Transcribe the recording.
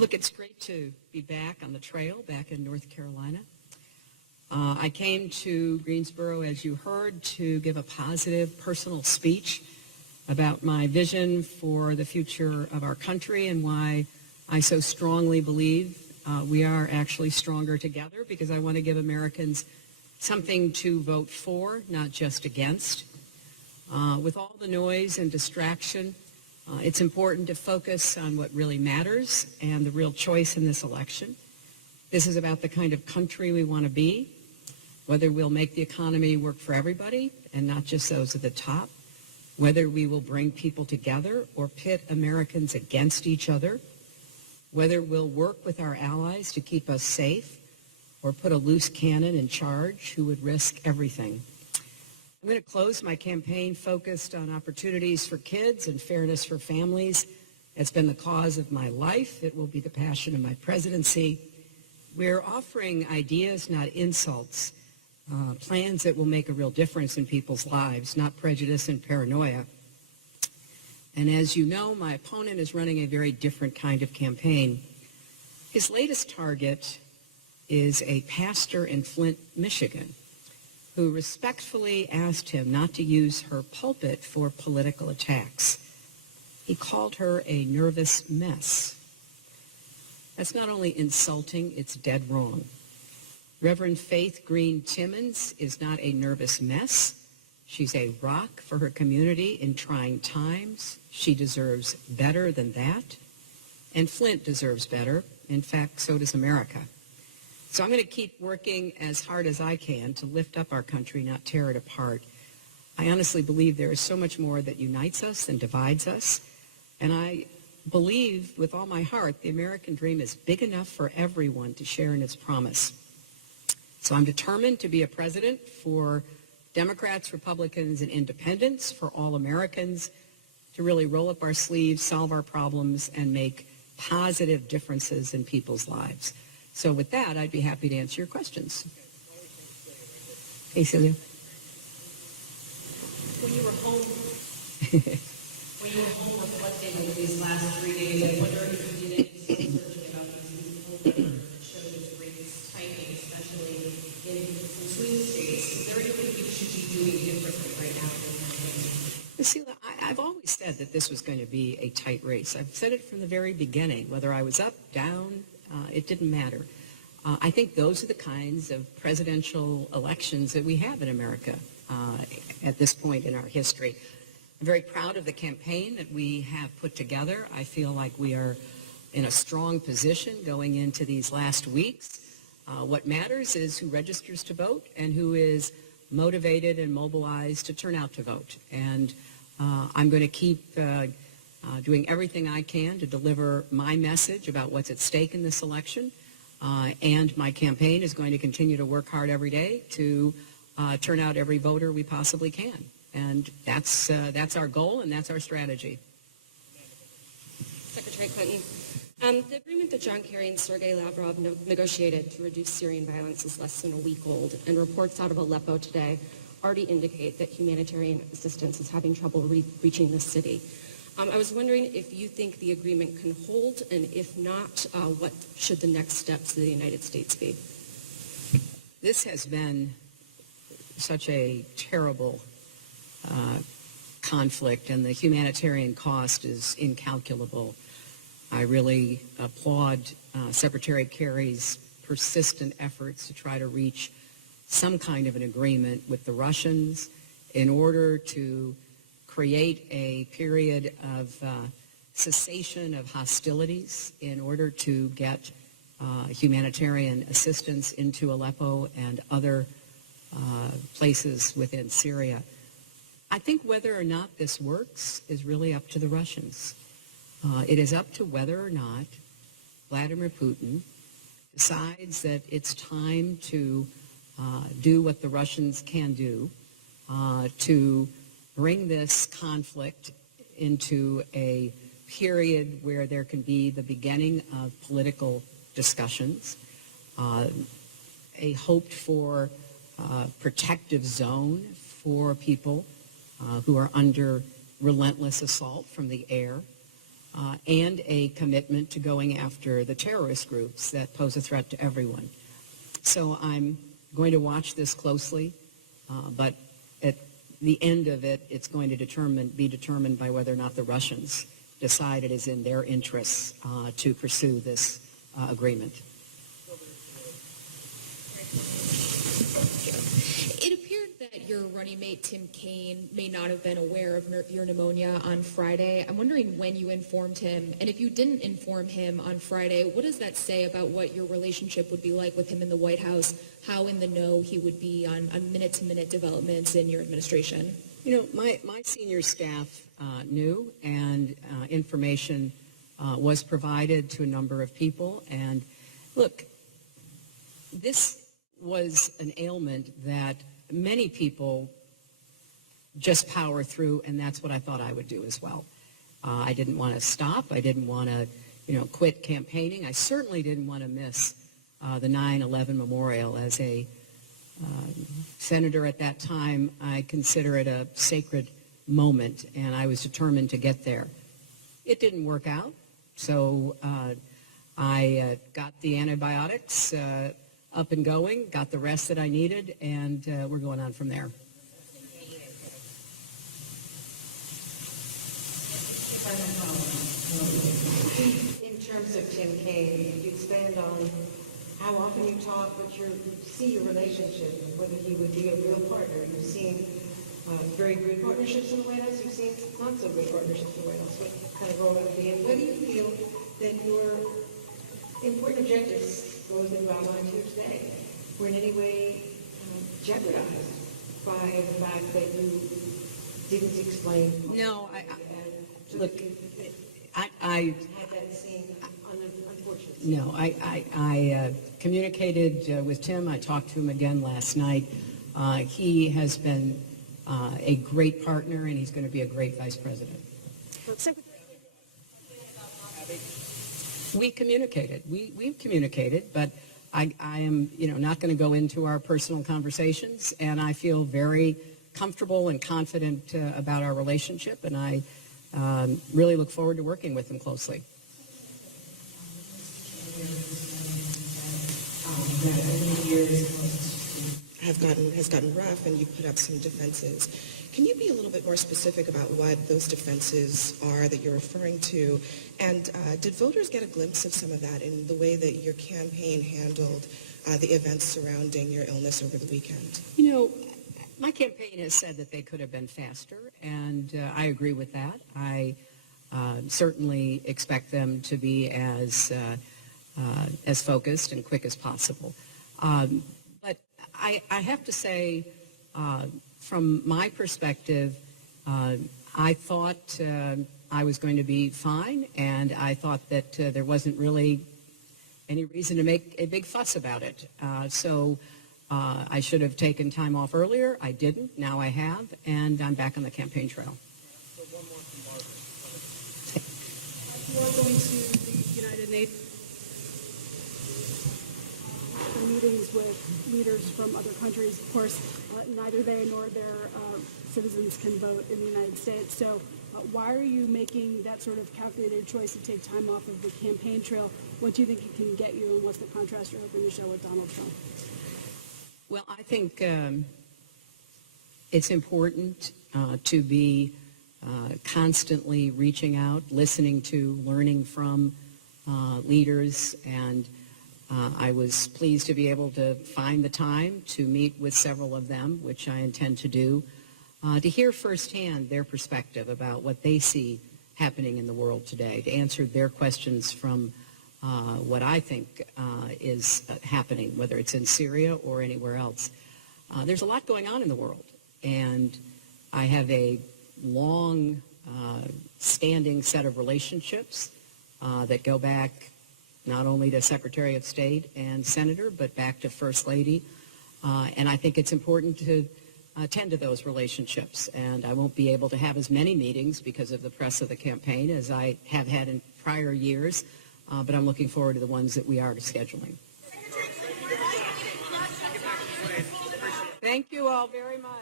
Look, it's great to be back on the trail, back in North Carolina. I came to Greensboro, as you heard, to give a positive personal speech about my vision for the future of our country and why I so strongly believe we are actually stronger together, because I want to give Americans something to vote for, not just against. With all the noise and distraction, it's important to focus on what really matters and the real choice in this election. This is about the kind of country we want to be, whether we'll make the economy work for everybody and not just those at the top, whether we will bring people together or pit Americans against each other, whether we'll work with our allies to keep us safe or put a loose cannon in charge who would risk everything. I'm going to close my campaign focused on opportunities for kids and fairness for families. It's been the cause of my life. It will be the passion of my presidency. We're offering ideas, not insults, plans that will make a real difference in people's lives, not prejudice and paranoia. And as you know, my opponent is running a very different kind of campaign. His latest target is a pastor in Flint, Michigan, who respectfully asked him not to use her pulpit for political attacks. He called her a nervous mess. That's not only insulting, it's dead wrong. Reverend Faith Green Timmons is not a nervous mess. She's a rock for her community in trying times. She deserves better than that. And Flint deserves better. In fact, so does America. So I'm going to keep working as hard as I can to lift up our country, not tear it apart. I honestly believe there is so much more that unites us than divides us. And I believe with all my heart the American dream is big enough for everyone to share in its promise. So I'm determined to be a president for Democrats, Republicans, and independents, for all Americans, to really roll up our sleeves, solve our problems, and make positive differences in people's lives. So with that, I'd be happy to answer your questions. Hey, Celia. When you were home reflecting over these last 3 days, I wonder if you did any research about these polls that showed this race tightening, especially in some swing states. Is there anything we should be doing differently right now in the campaign? Celia, I've always said that this was going to be a tight race. I've said it from the very beginning, whether I was up, down, it didn't matter. I think those are the kinds of presidential elections that we have in America at this point in our history. I'm very proud of the campaign that we have put together. I feel like we are in a strong position going into these last weeks. What matters is who registers to vote and who is motivated and mobilized to turn out to vote. And I'm going to keep doing everything I can to deliver my message about what's at stake in this election. And my campaign is going to continue to work hard every day to turn out every voter we possibly can. And that's our goal and that's our strategy. Secretary Clinton, the agreement that John Kerry and Sergei Lavrov negotiated to reduce Syrian violence is less than a week old, and reports out of Aleppo today already indicate that humanitarian assistance is having trouble reaching the city. I was wondering if you think the agreement can hold, and if not, what should the next steps of the United States be? This has been such a terrible conflict, and the humanitarian cost is incalculable. I really applaud Secretary Kerry's persistent efforts to try to reach some kind of an agreement with the Russians in order to create a period of cessation of hostilities, in order to get humanitarian assistance into Aleppo and other places within Syria. I think whether or not this works is really up to the Russians. It is up to whether or not Vladimir Putin decides that it's time to do what the Russians can do to bring this conflict into a period where there can be the beginning of political discussions, a hoped-for protective zone for people who are under relentless assault from the air, and a commitment to going after the terrorist groups that pose a threat to everyone. So I'm going to watch this closely, but at the end of it, it's going to be determined by whether or not the Russians decide it is in their interests to pursue this agreement. It appeared that your running mate, Tim Kaine, may not have been aware of your pneumonia on Friday. I'm wondering when you informed him, and if you didn't inform him on Friday, what does that say about what your relationship would be like with him in the White House, how in the know he would be on minute-to-minute developments in your administration? You know, my senior staff knew, and information was provided to a number of people. And look, this was an ailment that many people just power through, and that's what I thought I would do as well. I didn't want to stop. I didn't want to, quit campaigning. I certainly didn't want to miss the 9/11 memorial. As a senator at that time, I consider it a sacred moment, and I was determined to get there. It didn't work out, so I got the antibiotics up and going, got the rest that I needed, and we're going on from there. In terms of Tim Kaine, could you expand on how often you talk, what you see your relationship, whether he would be a real partner? You've seen very great partnerships in the White House. You've seen not so great partnerships in the White House. What kind of role it would be? And what do you feel that your important objectives, those that you outlined here today, were in any way jeopardized by the fact that you didn't explain? No, look, I had that same unfortunate. No, I communicated with Tim. I talked to him again last night. He has been a great partner, and he's going to be a great vice president. We communicated. We've communicated, but I am, not going to go into our personal conversations, and I feel very comfortable and confident about our relationship, and I really look forward to working with him closely. That over the years has gotten rough, and you've put up some defenses. Can you be a little bit more specific about what those defenses are that you're referring to? And did voters get a glimpse of some of that in the way that your campaign handled the events surrounding your illness over the weekend? My campaign has said that they could have been faster, and I agree with that. I certainly expect them to be as focused and quick as possible. But I have to say, from my perspective, I thought I was going to be fine, and I thought that there wasn't really any reason to make a big fuss about it. So I should have taken time off earlier. I didn't. Now I have, and I'm back on the campaign trail. So one more from Mark. You are going to the United Nations meetings with leaders from other countries. Of course, neither they nor their citizens can vote in the United States. So why are you making that sort of calculated choice to take time off of the campaign trail? What do you think it can get you, and what's the contrast you're hoping to show with Donald Trump? Well, I think it's important to be constantly reaching out, listening to, learning from leaders, and I was pleased to be able to find the time to meet with several of them, which I intend to do, to hear firsthand their perspective about what they see happening in the world today, to answer their questions from what I think is happening, whether it's in Syria or anywhere else. There's a lot going on in the world, and I have a long standing set of relationships that go back not only to Secretary of State and Senator, but back to First Lady. And I think it's important to tend to those relationships. And I won't be able to have as many meetings because of the press of the campaign as I have had in prior years, but I'm looking forward to the ones that we are scheduling. Thank you all very much.